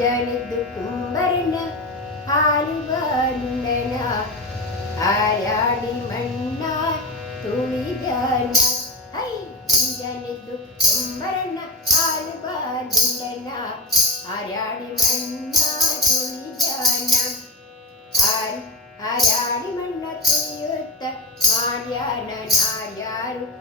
ജനിതുക്കും വരുന്ന ആലുവല്ലന. ആരാടി മണ്ണ തുളിതന ഹൈ ജനിതുക്കും വരുന്ന ആലുവല്ലന. ആരാടി മണ്ണ തുളിതന ആരാടി മണ്ണ തുയ്യുത്ത മാടിയാന ആരാരും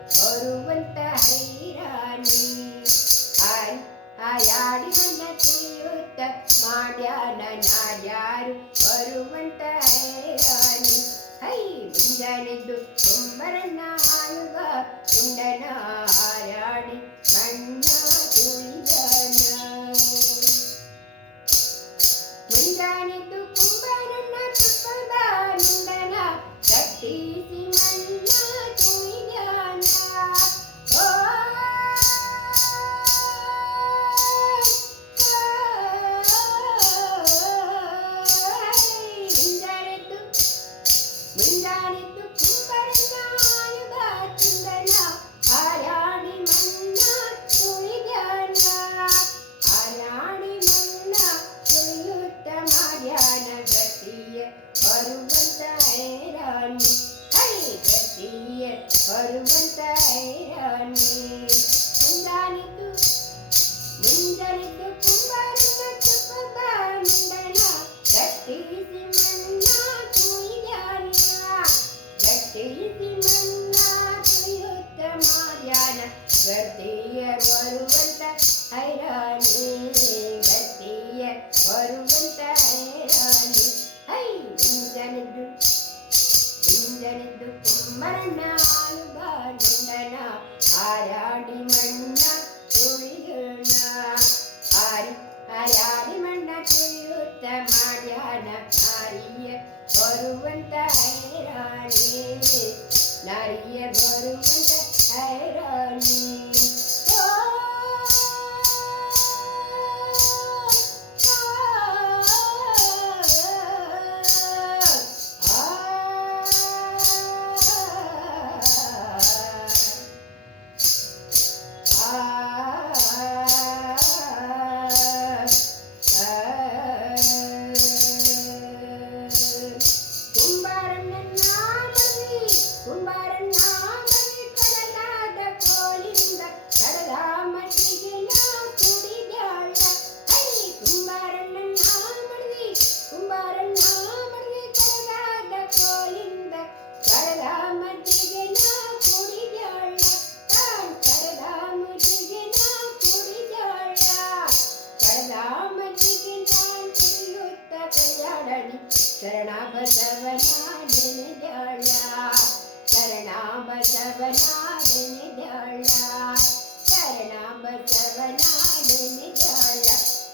ಮುಂಜಾನೆದ್ದು ಕುಂಬರನ್ನ ಆಳುವ ಕುಂಡನ ಆರಾಡಿ ಮಣ್ಣ ತುಳಿದನ ಮುಂಜಾನೆದ್ದು ಕುಂಬರನ್ನ ತುಪ್ಪದ ನುಂಡನ ಕಟ್ಟಿಸಿ Hare Rani, Nariya Bharuvanta Hare Rani. Sharani ശരണബസവനാടിനിതള ശരണാബസവനാടിനിതള ശരണാബസവനാടിനിതള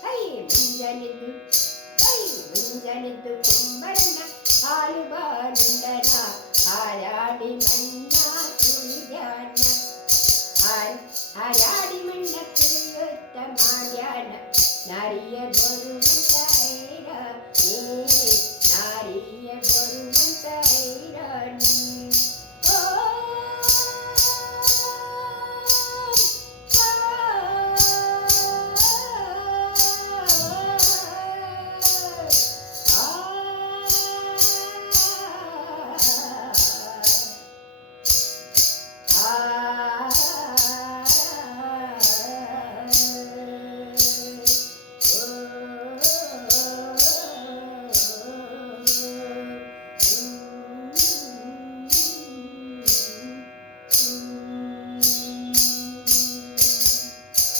കൈ മുഞ്ചനിതു കൈ മുഞ്ചനിതു കുമ്പളന ആലുപാലുണ്ടന ആരാടി മണ്ണ തുഴിയാന ആരാടി മണ്ണ തുഴിയൊത്ത മാടിയാന നരിയ ബൊരുണ്ടായി நீ நாரிய பொருள்